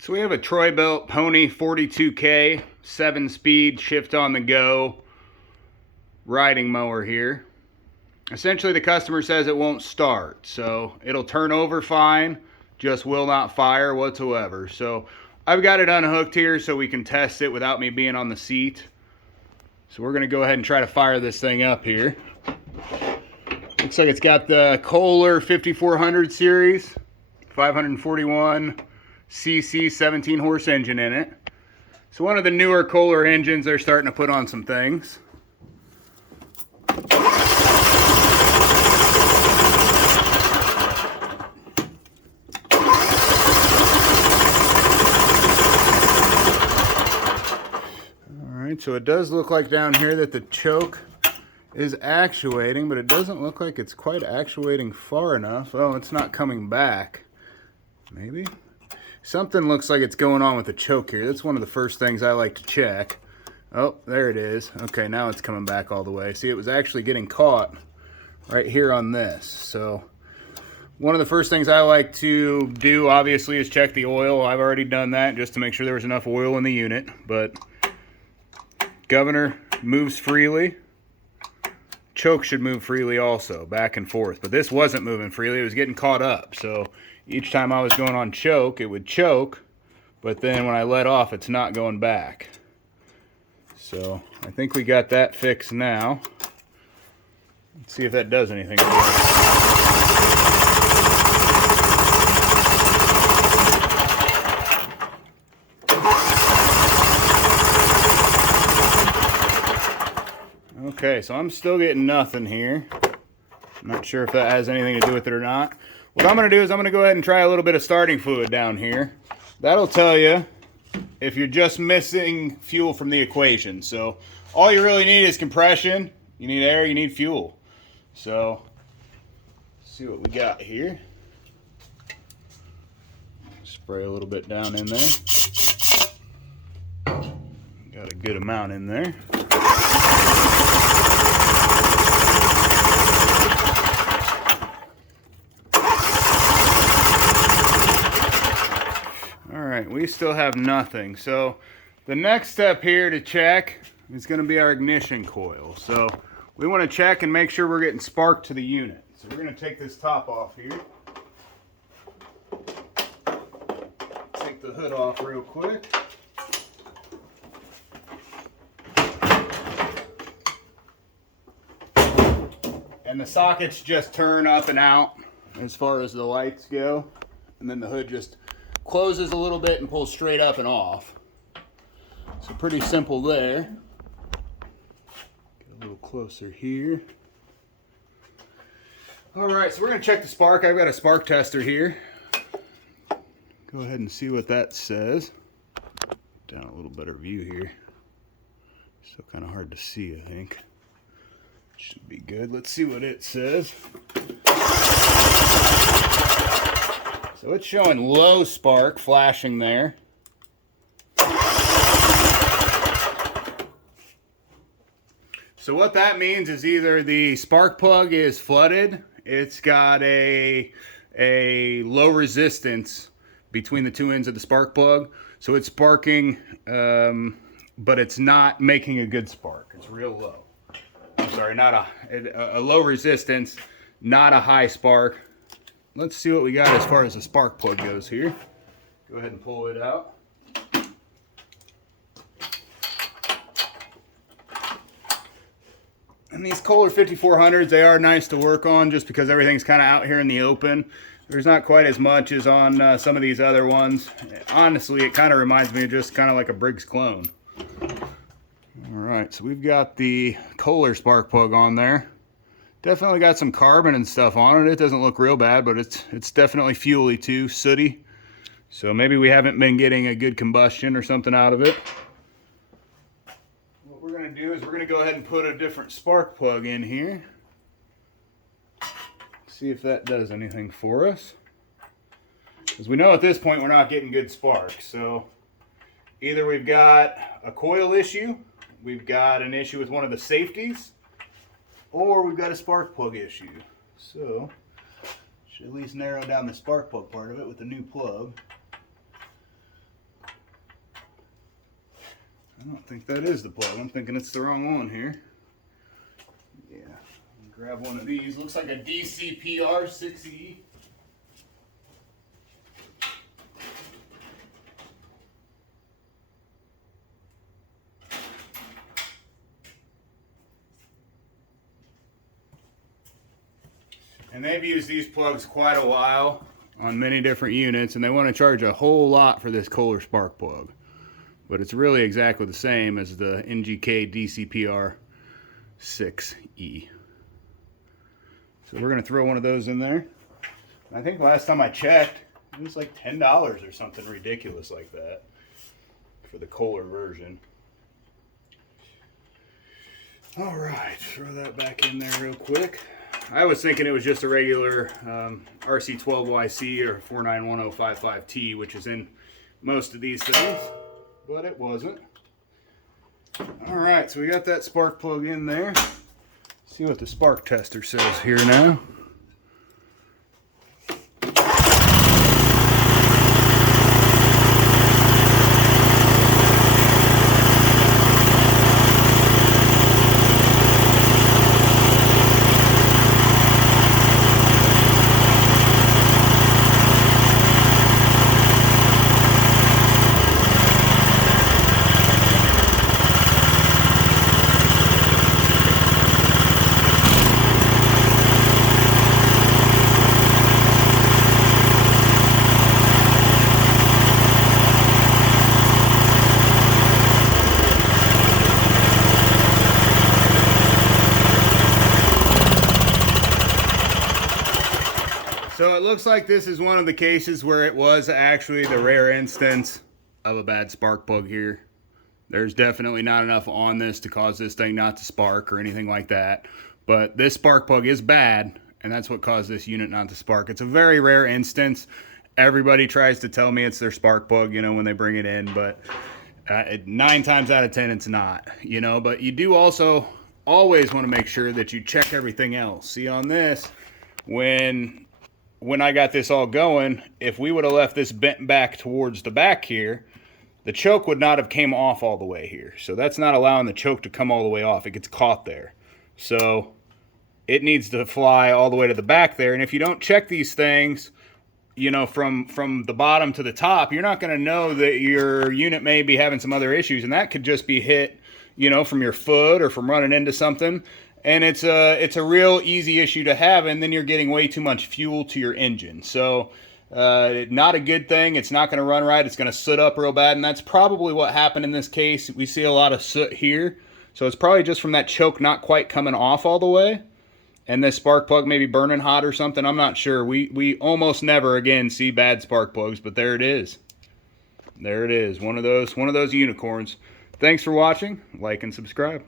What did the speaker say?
So we have a Troy Bilt Pony 42K 7-speed shift on the go riding mower here. Essentially the customer says it won't start, so it'll turn over fine, just will not fire whatsoever. So I've got it unhooked here so we can test it without me being on the seat. So we're going to go ahead and try to fire this thing up here. Looks like it's got the Kohler 5400 series, 541 cc 17 horse engine in it. So one of the newer Kohler engines they're starting to put on some things. Alright, so it does look like down here that the choke is actuating, but it doesn't look like it's quite actuating far enough. Oh, it's not coming back. Maybe? Something looks like it's going on with the choke here. That's one of the first things I like to check. Oh, there it is. Okay, now it's coming back all the way. See, it was actually getting caught right here on this. So one of the first things I like to do, obviously, is check the oil. I've already done that just to make sure there was enough oil in the unit. But governor moves freely. Choke should move freely also, back and forth. But this wasn't moving freely. It was getting caught up. So each time I was going on choke, it would choke, but then when I let off, it's not going back. So I think we got that fixed now. Let's see if that does anything. Okay, so I'm still getting nothing here. I'm not sure if that has anything to do with it or not. What I'm going to do is I'm going to go ahead and try a little bit of starting fluid down here. That'll tell you if you're just missing fuel from the equation. So all you really need is compression. You need air, you need fuel. So let's see what we got here. Spray a little bit down in there. Got a good amount in there. We still have nothing. So the next step here to check is going to be our ignition coil. So we want to check and make sure we're getting spark to the unit. So we're going to take this top off here. Take the hood off real quick. And the sockets just turn up and out as far as the lights go. And then the hood just closes a little bit and pulls straight up and off. So pretty simple there. Get a little closer here. Alright, so we're going to check the spark. I've got a spark tester here. Go ahead and see what that says. Down a little better view here. Still kind of hard to see, I think. Should be good. Let's see what it says. So it's showing low spark flashing there. So what that means is either the spark plug is flooded, it's got a low resistance between the two ends of the spark plug, so it's sparking, but it's not making a good spark. It's real low. I'm sorry, not a low resistance, not a high spark. Let's see what we got as far as the spark plug goes here. Go ahead and pull it out. And these Kohler 5400s, they are nice to work on just because everything's kind of out here in the open. There's not quite as much as on some of these other ones. Honestly, it kind of reminds me of just kind of like a Briggs clone. Alright, so we've got the Kohler spark plug on there. Definitely got some carbon and stuff on it. It doesn't look real bad, but it's definitely fuely too, sooty. So maybe we haven't been getting a good combustion or something out of it. What we're going to do is we're going to go ahead and put a different spark plug in here. See if that does anything for us. Because we know at this point we're not getting good sparks. So either we've got a coil issue, we've got an issue with one of the safeties, or we've got a spark plug issue. So should at least narrow down the spark plug part of it with the new plug. I don't think that is the plug. I'm thinking it's the wrong one here. Yeah, grab one of these. Looks like a DCPR 6E. And they've used these plugs quite a while on many different units, and they want to charge a whole lot for this Kohler spark plug. But it's really exactly the same as the NGK DCPR 6E. So we're going to throw one of those in there. I think last time I checked, it was like $10 or something ridiculous like that for the Kohler version. All right, throw that back in there real quick. I was thinking it was just a regular RC12YC or 491055T, which is in most of these things, but it wasn't. All right, so we got that spark plug in there. See what the spark tester says here now. So it looks like this is one of the cases where it was actually the rare instance of a bad spark plug here. There's definitely not enough on this to cause this thing not to spark or anything like that. But this spark plug is bad, and that's what caused this unit not to spark. It's a very rare instance. Everybody tries to tell me it's their spark plug, you know, when they bring it in, but 9 times out of 10 it's not, you know. But you do also always want to make sure that you check everything else. See, on this, when I got this all going, if we would have left this bent back towards the back here, the choke would not have came off all the way here. So that's not allowing the choke to come all the way off. It gets caught there. So it needs to fly all the way to the back there. And if you don't check these things, you know, from the bottom to the top, you're not going to know that your unit may be having some other issues. And that could just be hit, you know, from your foot or from running into something. And it's a real easy issue to have, and then you're getting way too much fuel to your engine. So not a good thing. It's not going to run right. It's going to soot up real bad, and that's probably what happened in this case. We see a lot of soot here. So it's probably just from that choke not quite coming off all the way, and this spark plug maybe burning hot or something. I'm not sure. We almost never, again, see bad spark plugs, but there it is. There it is. One of those unicorns. Thanks for watching. Like and subscribe.